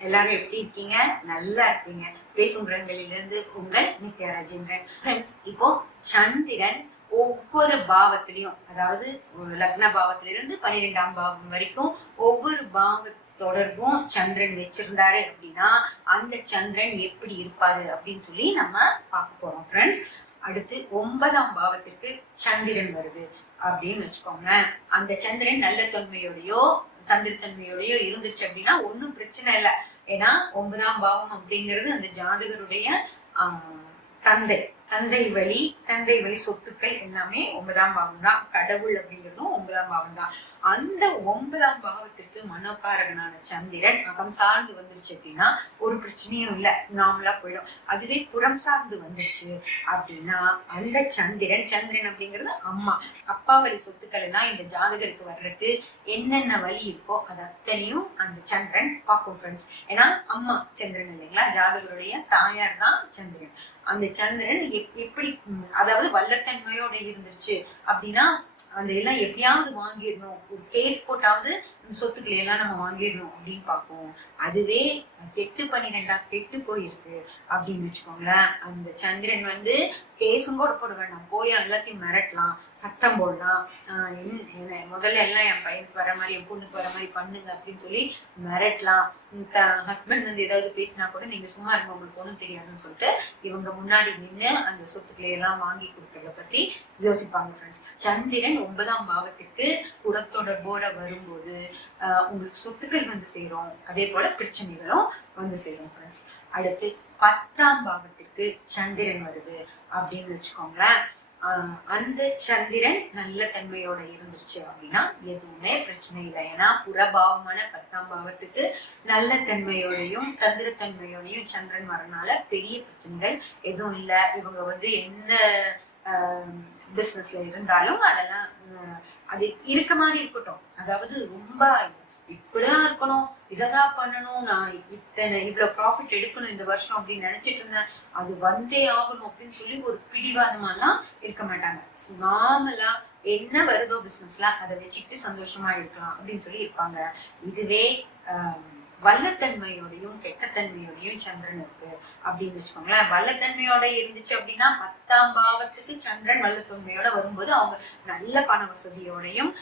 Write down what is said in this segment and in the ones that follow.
எல்லாரும் எப்படி இருக்கீங்க? நல்லா இருக்கீங்க. பேசும் கிரகங்களிலிருந்து உங்கள் நித்யா ராஜேந்திரன். ஃப்ரெண்ட்ஸ் இப்போ சந்திரன் ஒவ்வொரு பாவத்திலையும் அதாவது ஒரு லக்ன பாவத்திலிருந்து பன்னிரெண்டாம் பாவம் வரைக்கும் ஒவ்வொரு பாவ தொடர்பும் சந்திரன் வச்சிருந்தாரு அப்படின்னா அந்த சந்திரன் எப்படி இருப்பாரு அப்படின்னு சொல்லி நம்ம பார்க்க போறோம் ஃப்ரெண்ட்ஸ் அடுத்து ஒன்பதாம் பாவத்திற்கு சந்திரன் வருது அப்படின்னு வச்சுக்கோங்களேன். அந்த சந்திரன் நல்ல தன்மையோடையோ தந்திரத்தன்மையோடயோ இருந்துச்சு அப்படின்னா ஒன்றும் பிரச்சனை இல்லை. ஏன்னா ஒன்பதாம் பாவம் அப்படிங்கிறது அந்த ஜாதகருடைய தந்தை தந்தை வழி தந்தை வழி சொத்துக்கள் எல்லாமே ஒன்பதாம் பாவம் தான். கடவுள் அப்படிங்கிறதும் ஒன்பதாம் பாவம் தான். அந்த ஒன்பதாம் பாவத்திற்கு மனோகாரகனான சந்திரன் அகம் சார்ந்து வந்துருச்சு அப்படின்னா ஒரு பிரச்சனையும் இல்லை. நார்மலா போயிடும். அதுவே புறம் சார்ந்து வந்துருச்சு அப்படின்னா அந்த சந்திரன் சந்திரன் அப்படிங்கிறது அம்மா. அப்பா வழி சொத்துக்கள் எல்லாம் இந்த ஜாதகருக்கு வர்றதுக்கு என்னென்ன வழி இருக்கோ அது அத்தனையும் அந்த சந்திரன் பார்க்கும் ஃப்ரெண்ட்ஸ் ஏன்னா அம்மா சந்திரன் இல்லைங்களா? ஜாதகருடைய தாயார் தான் சந்திரன். அந்த சந்திரன் எப்- எப்படி அதாவது வல்லத்தன்மையோட இருந்துருச்சு அப்படின்னா அந்த எல்லாம் எப்படியாவது வாங்கிடணும். ஒரு கேஸ் போட்டாவது இந்த சொத்துக்களை எல்லாம் நம்ம வாங்கிடணும் அப்படின்னு பார்ப்போம். அதுவே கெட்டு பன்னிரெண்டா கெட்டு போயிருக்கு அப்படின்னு வச்சுக்கோங்களேன். அந்த சந்திரன் வந்து கேஸும் கூட போட வேண்டாம் போய் எல்லாத்தையும் மிரட்டலாம். சட்டம் போடலாம். முதல்ல எல்லாம் என் பையனுக்கு வர மாதிரி என் பொண்ணுக்கு வர மாதிரி பண்ணுங்க அப்படின்னு சொல்லி மிரட்டலாம். ஹஸ்பண்ட் வந்து ஏதாவது பேசினா கூட நீங்க சும்மா இருங்க உங்களுக்கு ஒன்றும் தெரியாதுன்னு சொல்லிட்டு இவங்க முன்னாடி நின்று அந்த சொத்துக்களை எல்லாம் வாங்கி கொடுக்கறத பத்தி யோசிப்பாங்க ஃப்ரெண்ட்ஸ் சந்திரன் ஒன்பதாம் பாவத்துக்கு புறத்தொடர்போட வரும்போது உங்களுக்கு சொத்துக்கள் வந்து சேரும். அதே போல பிரச்சனைகளும் வந்து சேரும் ஃப்ரெண்ட்ஸ் அடுத்து பத்தாம் பாவத்திற்கு சந்திரன் வருது அப்படின்னு வச்சுக்கோங்களேன். அந்த சந்திரன் நல்ல தன்மையோட இருந்துச்சு அப்படின்னா எதுவுமே பிரச்சனை இல்லை. ஏன்னா புறபாவமான பத்தாம் பாவத்துக்கு நல்ல தன்மையோடையும் தந்திரத்தன்மையோடையும் சந்திரன் வரனால பெரிய பிரச்சனைகள் எதுவும் இல்லை. இவங்க வந்து எந்த பிஸ்னஸ்ல இருந்தாலும் அதெல்லாம் அது இருக்க மாதிரி இருக்கட்டும். அதாவது ரொம்ப இப்படிதான் இருக்கணும் இததான் பண்ணணும் நான் இத்தனை இவ்வளவு ப்ராஃபிட் எடுக்கணும் இந்த வருஷம் அப்படின்னு நினைச்சிட்டு இருந்தேன். அது வந்தே ஆகணும் அப்படின்னு சொல்லி ஒரு பிடிவாதமாலாம் இருக்க மாட்டாங்க. நார்மலா என்ன வருதோ பிசினஸ்ல அதை வச்சுக்கிட்டு சந்தோஷமா இருக்கலாம் அப்படின்னு சொல்லி இருப்பாங்க. இதுவே ஆஹ், வல்லத்தன்மையோடையும் கெட்டத்தன்மையோடையும் சந்திரன் இருக்கு அப்படின்னு வச்சுக்கோங்களேன். வல்லத்தன்மையோட இருந்துச்சு அப்படின்னா பத்தாம் பாவத்துக்கு சந்திரன் வல்லத்தன்மையோட வரும்போது அவங்க நல்ல பண வசதியோடையும்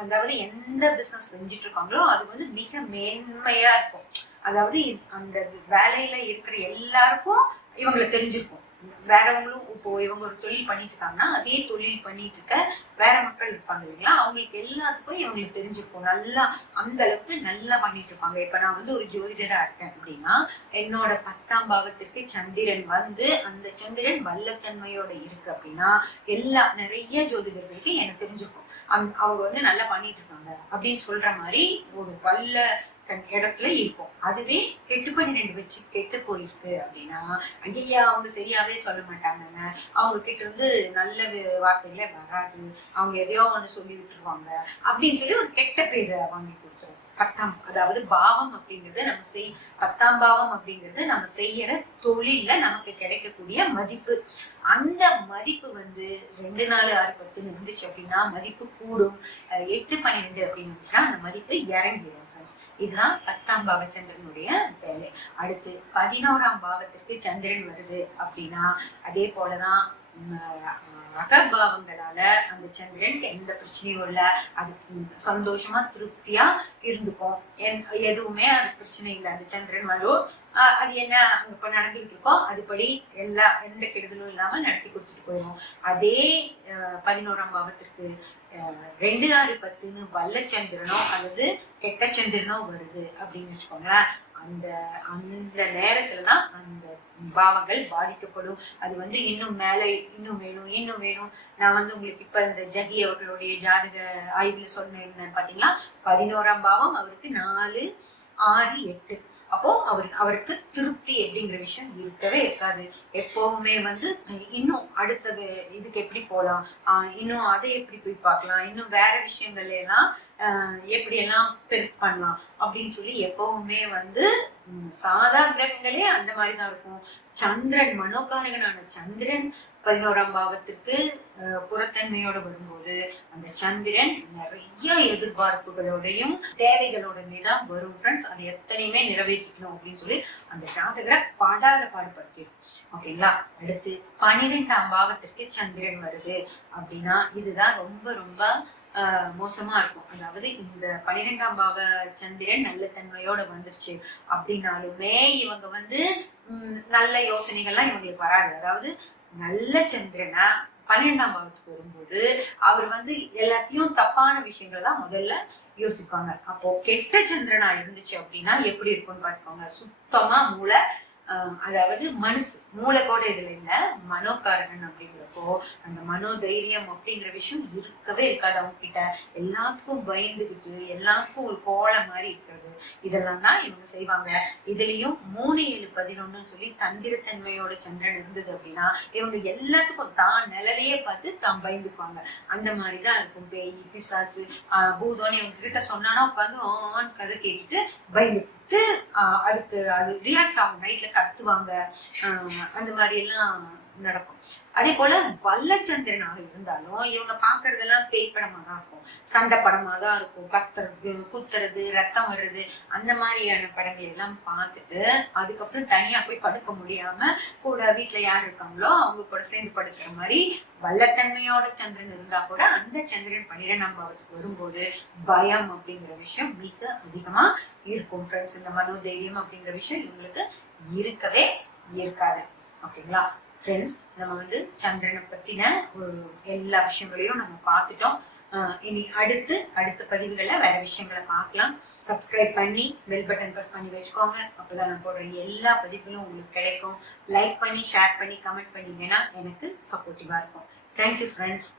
அதாவது எந்த பிசினஸ் செஞ்சுட்டு இருக்காங்களோ அது வந்து மிக மேன்மையா இருக்கும். அதாவது அந்த வேலையில இருக்கிற எல்லாருக்கும் இவங்களை தெரிஞ்சிருக்கும். வேறவங்களும் இப்போ இவங்க ஒரு தொழில் பண்ணிட்டு இருக்காங்கன்னா அதே தொழில் பண்ணிட்டு இருக்க வேற மக்கள் இருப்பாங்க இல்லைங்களா? அவங்களுக்கு எல்லாத்துக்கும் இவங்களுக்கு தெரிஞ்சிருக்கும். நல்லா அந்த அளவுக்கு நல்லா பண்ணிட்டு இருப்பாங்க. இப்ப நான் வந்து ஒரு ஜோதிடரா இருக்கேன் அப்படின்னா என்னோட பத்தாம் பாவத்துக்கு சந்திரன் வந்து அந்த சந்திரன் வல்லத்தன்மையோட இருக்கு அப்படின்னா எல்லா நிறைய ஜோதிடர்களுக்கு எனக்கு தெரிஞ்சிருக்கும். அந் அவங்க வந்து நல்லா பண்ணிட்டு இருக்காங்க அப்படின்னு சொல்ற மாதிரி ஒரு வல்ல இடத்துல இருக்கும். அதுவே எட்டு பன்னிரெண்டு வச்சு கெட்டு போயிருக்கு அப்படின்னா ஐயா அவங்க சரியாவே சொல்ல மாட்டாங்க அவங்க கிட்ட இருந்து நல்ல வார்த்தைகளே வராது. அவங்க எதையோ ஒன்று சொல்லி விட்டுருவாங்க. அப்படின்னு சொல்லி ஒரு கெட்ட பேரை வாங்கி கொடுத்துரும். பத்தாம் அதாவது பாவம் அப்படிங்கிறது நம்ம செய் பத்தாம் பாவம் அப்படிங்கிறது நம்ம செய்யற தொழில்ல நமக்கு கிடைக்கக்கூடிய மதிப்பு. அந்த மதிப்பு வந்து ரெண்டு நாலு ஆறு பத்துன்னு இருந்துச்சு அப்படின்னா மதிப்பு கூடும். எட்டு பன்னிரெண்டு அப்படின்னு இருந்துச்சுன்னா அந்த மதிப்பு இறங்கிடும் ஃப்ரெண்ட்ஸ் இதுதான் பத்தாம் பாவ சந்திரனுடைய வேலை. அடுத்து பதினோராம் பாவத்திற்கு சந்திரன் வருது அப்படின்னா அதே போலதான் அகர்பாவங்களால அந்த சந்திரனுக்கு எந்த பிரச்சனையும் இல்லை. அது சந்தோஷமா திருப்தியா இருந்துக்கும். எதுவுமே அது பிரச்சனை இல்லை. அந்த சந்திரன் வரும் அது என்ன அங்க இப்ப நடந்துகிட்டு இருக்கோ அதுபடி எல்லா எந்த கெடுதலும் இல்லாம நடத்தி கொடுத்துட்டு போயிடும் அதே பதினோராம் பாவத்திற்கு ரெண்டு ஆறு பத்துன்னு வல்ல சந்திரனோ அல்லது கெட்ட சந்திரனோ வருது. அப்படின்னு வச்சுக்கோங்களேன். அந்த அந்த நேரத்துலனா அந்த பாவங்கள் பாதிக்கப்படும். அது வந்து இன்னும் மேலே இன்னும் வேணும் இன்னும் வேணும். நான் வந்து உங்களுக்கு இப்ப இந்த ஜகி அவர்களுடைய ஜாதக ஆய்வுல சொன்னேன் பார்த்தீங்களா பதினோராம் பாவம் அவருக்கு நாலு ஆறு எட்டு. அப்போ அவருக்கு அவருக்கு திருப்தி அப்படிங்கிற விஷயம் இருக்கவே இருக்காது. எப்பவுமே வந்து இன்னும் அடுத்த இதுக்கு எப்படி போகலாம் இன்னும் அதை எப்படி போய் பார்க்கலாம்? இன்னும் வேற விஷயங்கள் எல்லாம் எப்படியெல்லாம் எப்படி எல்லாம் பெருசு பண்ணலாம்? அப்படின்னு சொல்லி எப்பவுமே வந்து சாதா கிரகங்களே அந்த மாதிரி தான் இருக்கும். சந்திரன் மனோகாரகனான சந்திரன் பதினோராம் பாவத்துக்கு அஹ், புறத்தன்மையோட வரும்போது அந்த சந்திரன் நிறைய எதிர்பார்ப்புகளோடையும் தேவைகளோடனே தான் வரும் ஃப்ரெண்ட்ஸ் அது எத்தனையுமே நிறைவேற்றிக்கணும் அப்படின்னு சொல்லி அந்த ஜாதகரை படாத பாடுபடுத்திடும் ஓகேங்களா அடுத்து பனிரெண்டாம் பாவத்திற்கு சந்திரன் வருது அப்படின்னா இதுதான் ரொம்ப ரொம்ப ஆஹ் மோசமா இருக்கும். அதாவது இந்த பனிரெண்டாம் பாவ சந்திரன் நல்ல தன்மையோட வந்துருச்சு அப்படின்னாலுமே இவங்க வந்து நல்ல யோசனைகள்லாம் இவங்களுக்கு வராது. அதாவது நல்ல சந்திரனா பன்னிரெண்டாம் பாவத்துக்கு வரும்போது அவர் வந்து எல்லாத்தையும் தப்பான விஷயங்களை தான் முதல்ல யோசிப்பாங்க. அப்போ கெட்ட சந்திரனா இருந்துச்சு அப்படின்னா எப்படி இருக்கும்னு பாத்துக்கோங்க சுத்தமா மூளை அதாவது மனசு மூளை கூட இதுல இல்ல மனோகாரகன் அப்படிங்கிறப்போ அந்த மனோதைரியம் அப்படிங்கிற விஷயம் இருக்கவே இருக்காது அவங்க கிட்ட எல்லாத்துக்கும் பயந்துகிட்டு எல்லாத்துக்கும் ஒரு கோலை மாதிரி இருக்கிறது. இதெல்லாம் தான் இவங்க செய்வாங்க. இதுலயும் மூணு ஏழு பதினொன்னு சொல்லி தந்திரத்தன்மையோட சந்திரன் இருந்தது அப்படின்னா இவங்க எல்லாத்துக்கும் தான் நிழலையே பார்த்து தான் பயந்துக்குவாங்க. அந்த மாதிரிதான் இருக்கும். பேய் பிசாசு பூதோன்னு இவங்க கிட்ட சொன்னானா உட்காந்து ஆன் கதை கேட்டுட்டு பயந்துக்கும் பார்த்து அதுக்கு அது ரியாக்ட் ஆகும். நைட்ல கத்துவாங்க. அந்த மாதிரி எல்லாம் நடக்கும். அதே போல வல்லச்சந்திரனாக இருந்தாலும் இவங்க பாக்குறதெல்லாம் பேய் படமா தான் இருக்கும். சண்டை படமா தான் இருக்கும். கத்துறது குத்துறது ரத்தம் வர்றது அந்த மாதிரியான படங்கள் எல்லாம் பார்த்துட்டு அதுக்கப்புறம் தனியா போய் படுக்க முடியாம கூட வீட்டுல யார் இருக்காங்களோ அவங்க கூட சேர்ந்து படுக்கிற மாதிரி வல்லத்தன்மையோட சந்திரன் இருந்தா கூட அந்த சந்திரன் பன்னிரெண்டாம் பாவத்துக்கு வரும்போது பயம் அப்படிங்கிற விஷயம் மிக அதிகமா இருக்கும் ஃப்ரெண்ட்ஸ் இந்த மனோதைரியம் அப்படிங்கிற விஷயம் இவங்களுக்கு இருக்கவே இருக்காது. ஓகேங்களா? ஃப்ரெண்ட்ஸ் நம்ம வந்து சந்திரனை பத்தின ஒரு எல்லா விஷயங்களையும் நம்ம பார்த்துட்டோம். இனி அடுத்து அடுத்த பதிவுகளை வேற விஷயங்களை பார்க்கலாம். சப்ஸ்கிரைப் பண்ணி பெல் பட்டன் ப்ரெஸ் பண்ணி வச்சுக்கோங்க. அப்போதான் நான் போடுற எல்லா பதிவுகளும் உங்களுக்கு கிடைக்கும். லைக் பண்ணி ஷேர் பண்ணி கமெண்ட் பண்ணீங்கன்னா எனக்கு சப்போர்ட்டிவாக இருக்கும். Thank you friends